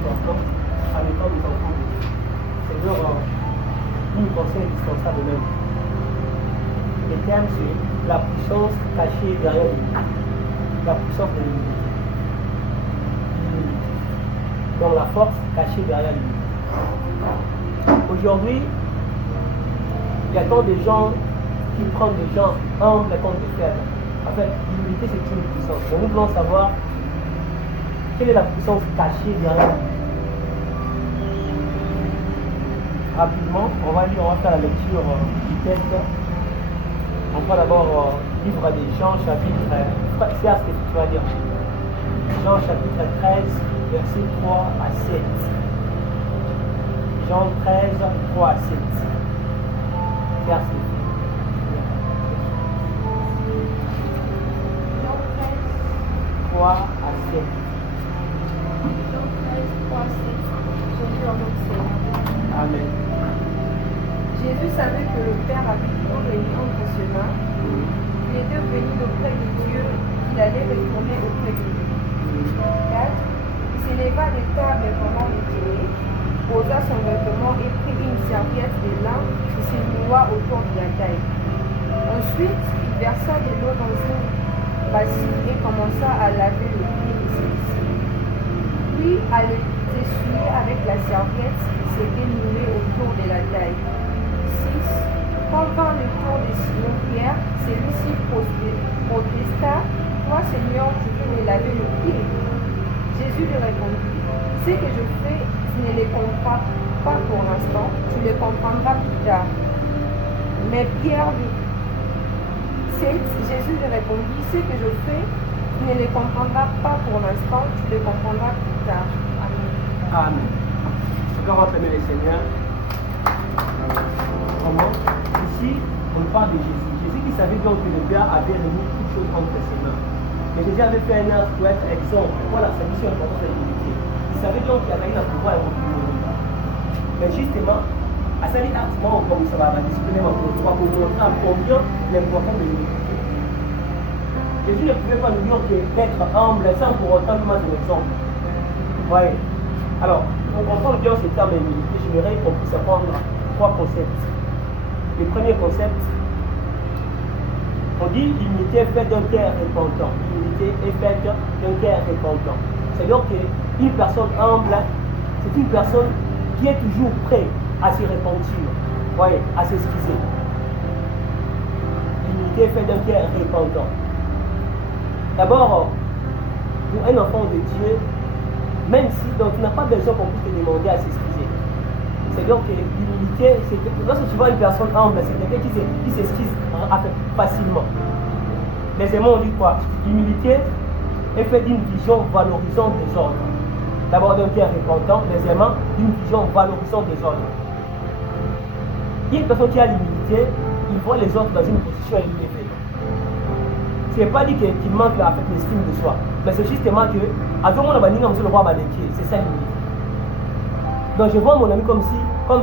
importante en étant des enfants de Dieu. Seigneur, nous nous pensons indispensables même. Le terme, c'est la puissance cachée derrière l'humilité. La puissance de l'humilité. Donc la force cachée derrière l'humilité. Aujourd'hui, il y a tant de gens qui prennent des gens humbles contre des faibles. En fait, l'humilité, c'est une puissance. Donc nous voulons savoir quelle est la puissance cachée derrière l'humilité. Rapidement, on va faire la lecture du texte. On va d'abord livre des Jean, chapitre. C'est à ce que tu vas dire. Jean, chapitre 13, versets 3 à 7. Jean 13, 3 à 7. Verset. Jean 13, 3 à 7. Jean 13, 3 à 7. Jésus en nom de Seigneur. Amen. Jésus savait que le Père avait toujours réuni entre ses mains. Il était venu auprès de Dieu, il allait retourner auprès de lui. 4. Il s'éleva des tables pendant le dîner, posa son vêtement et prit une serviette de lin et se noua autour de la taille. Ensuite, il versa de l'eau dans une bassine et commença à laver le pied de ses disciples. Puis, à les essuyer avec la serviette qui s'était nouée autour de la taille. 6. Quand vint le tour de Simon-Pierre, celui-ci protesta, « Toi, Seigneur, tu veux me laver le pied ?» Jésus lui répondit, « Ce que je fais, tu ne les comprends pas pour l'instant, tu les comprendras plus tard. » Mais Pierre lui... Jésus lui répondit, « Ce que je fais, tu ne les comprendras pas pour l'instant, tu les comprendras plus tard. » Amen. Amen. Donc on va fermer les seigneurs. Comment? Ici, on parle de Jésus. Jésus qui savait donc que le Père avait remis toutes choses entre ses mains. Mais Jésus avait fait un acte pour être exemple. Voilà, sa mission importante de l'humilité. Il savait donc qu'il y avait un pouvoir à reculer. Mais justement, à cet acte-là, comme ça va discipliner pour montrer combien l'important de l'humilité. Jésus ne pouvait pas nous dire qu'être humble sans pour autant nous mettre un exemple. Voyez. Alors, pour comprendre bien ce terme d'humilité, j'aimerais qu'on puisse apprendre 3 concepts. Le premier concept, on dit l'humilité est faite d'un cœur repentant. L'humilité est faite d'un cœur repentant. C'est-à-dire qu'une personne humble, c'est une personne qui est toujours prête à se repentir, voyez, à s'excuser. L'humilité est faite d'un cœur repentant. D'abord, pour un enfant de Dieu, même si donc, tu n'as pas besoin qu'on puisse te demander à s'excuser. C'est-à-dire que l'humilité, c'est que lorsque tu vois une personne humble, c'est quelqu'un qui s'excuse facilement. Deuxièmement, on dit quoi? L'humilité est faite d'une vision valorisante des autres. D'abord d'un cœur repentant, deuxièmement, d'une vision valorisante des autres. Une personne qui a l'humilité, il voit les autres dans une position élevée. Ce n'est pas dit qu'il manque avec l'estime de soi, mais c'est justement que, à tout le monde, c'est ça l'humilité. Donc je vois mon ami comme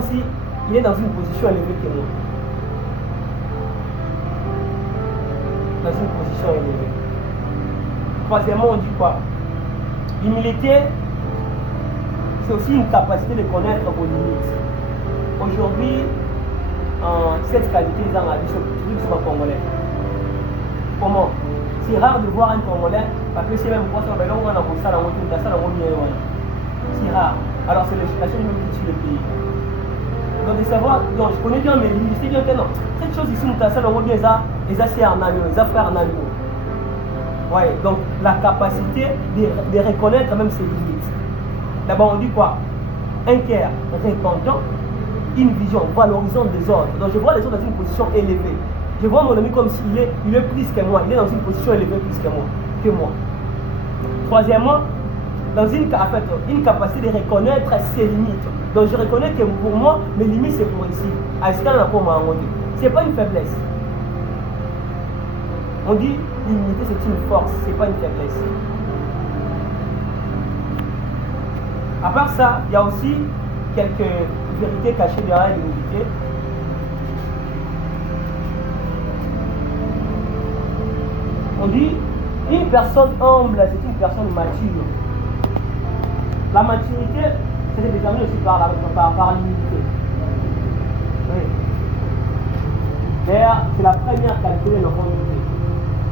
si il est dans une position élevée que moi. Dans une position élevée. Troisièmement, on dit quoi? L'humilité, c'est aussi une capacité de connaître vos limites. Aujourd'hui, cette qualité est dans la vie sur le Congolais. Comment? C'est rare de voir un Congolais, parce que c'est même quoi ça, c'est rare. Alors c'est la situation même qui tue le pays. Donc de savoir, donc je connais bien mes limites, je sais bien que non. Cette chose ici, nous avons bien ça, et ça c'est en allié, ça fait en allié. Ouais, donc la capacité de reconnaître même ses limites. D'abord on dit quoi? Un cœur repentant, une vision valorisante des autres. Donc je vois les autres dans une position élevée. Je vois mon ami comme s'il est plus que moi, il est dans une position élevée plus que moi. Troisièmement, dans une capacité de reconnaître ses limites. Donc je reconnais que pour moi, mes limites c'est pour ici. Ce n'est pas une faiblesse. On dit l'humilité c'est une force, ce n'est pas une faiblesse. À part ça, il y a aussi quelques vérités cachées derrière l'humilité. On dit une personne humble, c'est une personne mature. La maturité, c'est déterminé aussi par l'humilité. Oui. D'ailleurs, c'est la première qualité de l'enfant humilité.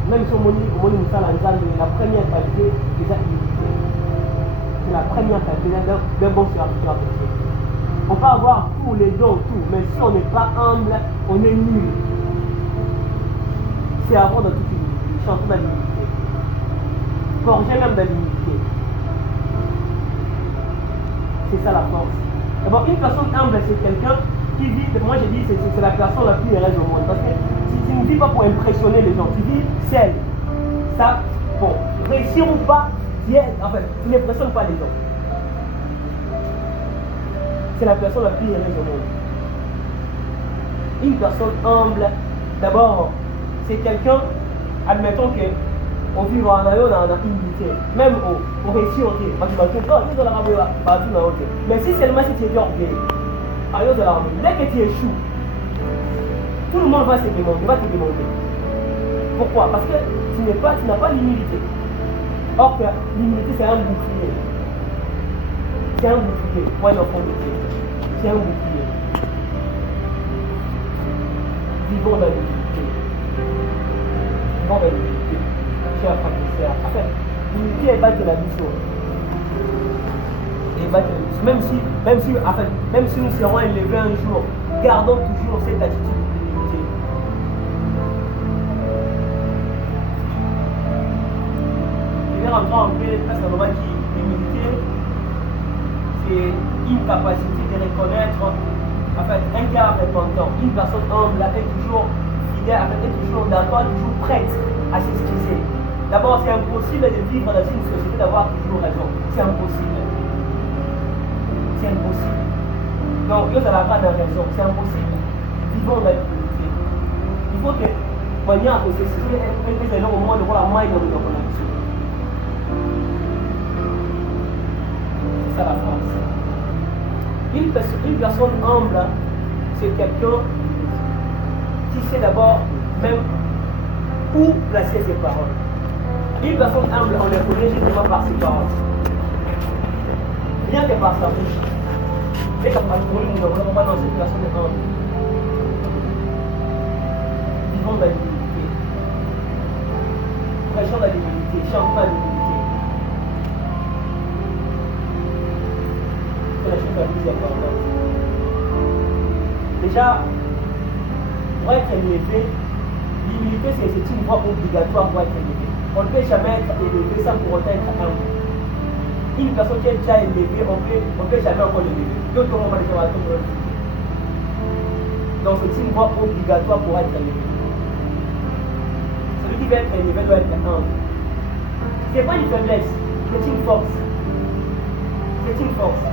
Même si on dit la première qualité, c'est la humilité. C'est la première qualité d'un bon serviteur. On peut avoir tous les dons, tout, mais si on n'est pas humble, on est nul. C'est avoir dans toute l'humilité, chanter dans l'humilité, forger même dans l'humilité. C'est ça la force. D'abord, une personne humble, c'est quelqu'un qui vit, moi j'ai dit, c'est la personne la plus heureuse au monde. Parce que si tu ne vis pas pour impressionner les gens, tu vis seul. Ça, bon, réussir ou pas, tu n'impressionnes pas les gens. C'est la personne la plus heureuse au monde. Une personne humble, d'abord, c'est quelqu'un, admettons que on vit dans une unité, même au réussir, mais si seulement si tu es orgueilleux, dès que tu échoues, tout le monde va te demander. Pourquoi? Parce que tu n'as pas l'humilité. Or que l'humilité c'est un bouclier. C'est un bouclier. Pour un enfant de Dieu. C'est un bouclier. Vivons dans l'humilité. Vivons dans l'humilité. Chers frères et sœurs. En fait, l'humilité est base de la mission. Même si nous serons élevés un jour, gardons toujours cette attitude d'humilité. Je vais rentrer en paix, parce que l'humilité, c'est une capacité de reconnaître, un cœur repentant. Une personne humble est toujours fidèle, est toujours d'accord, toujours prête à s'excuser. D'abord, c'est impossible de vivre dans une société d'avoir toujours raison. C'est impossible. C'est impossible. Donc, Dieu n'a pas de raison. C'est impossible. Vivons dans l'humilité. Il faut que, manière que c'est les gens au moins de voir la maille dans le connexion. C'est ça la force. Une personne humble, c'est quelqu'un qui sait d'abord même où placer ses paroles. Une personne humble, on les connaît justement par ses paroles. Rien que par sa bouche. Mais comme nous avons dans cette personne humble. Vivons dans l'humilité. Prêchons dans l'humilité. Chantons dans l'humilité. C'est la chose la plus importante. Déjà, pour être élevé, l'humilité c'est une voie obligatoire pour être élevé. On ne peut jamais être élevé sans pour autant être humble. Une personne qui est déjà élevée, on peut jamais encore l'élever. D'autres on va déjà attendre. Donc c'est une voie obligatoire pour être élevé. Celui qui veut être élevé doit être humble. Ce n'est pas une faiblesse, c'est une force. C'est une force.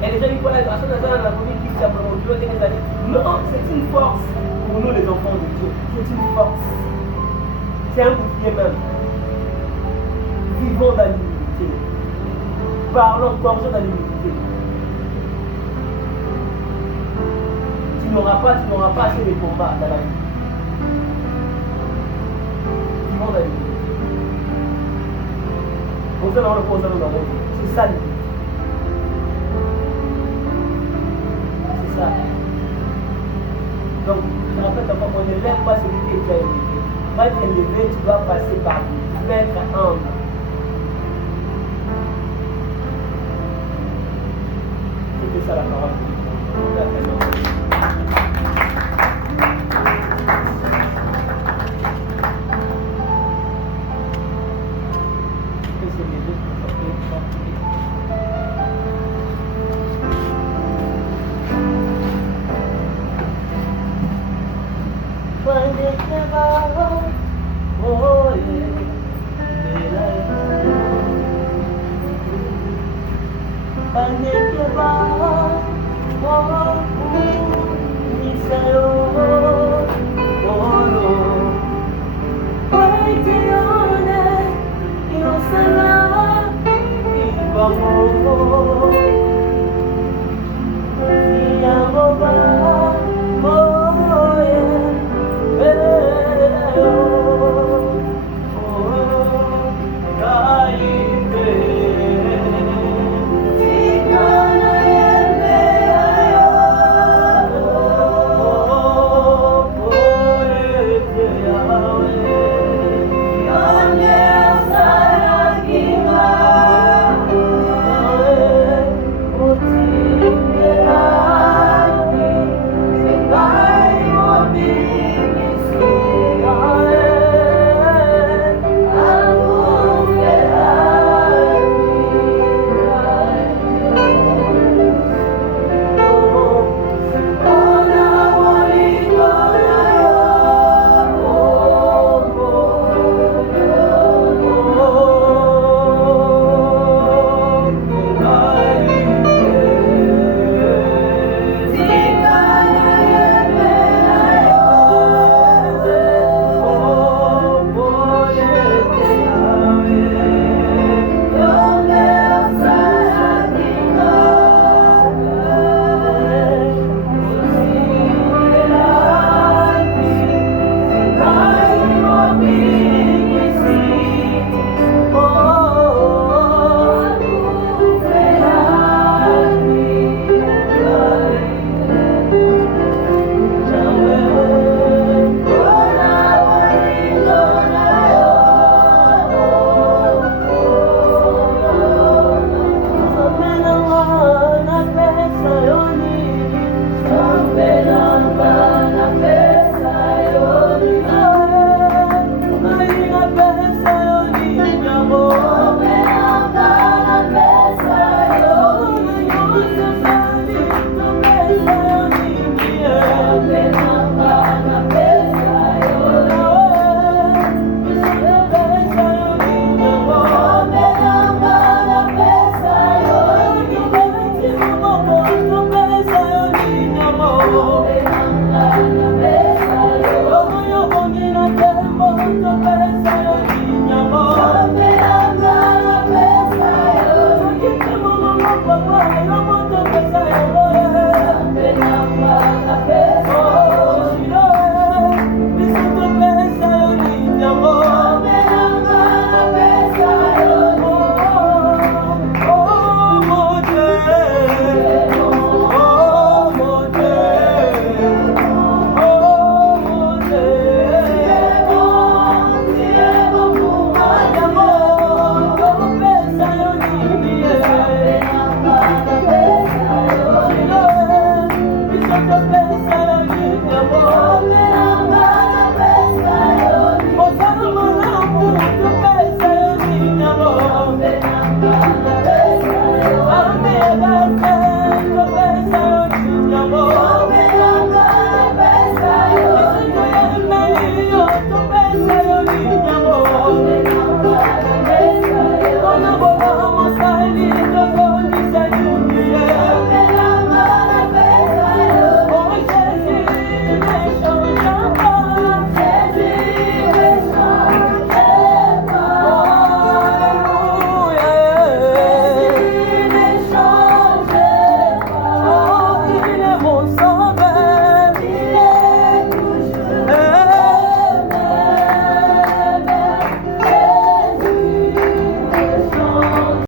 Et les gens disent voilà, la personne dans la commune qui s'est promouvée des années. Non, c'est une force pour nous les enfants de Dieu. C'est une force. C'est un bouclier même. Vivons dans l'humilité. Parlons, forgeons dans l'humilité. Tu n'auras pas assez de combats dans la vie. Vivons dans l'humilité. Posons dans le monde. C'est ça l'humilité. C'est ça. Donc, je rappelle encore qu'on ne lève pas celui qui est déjà élevé. Pour être élevé, tu dois passer par lui. Tu dois être humble. C'est ça la parole de Dieu. Oh,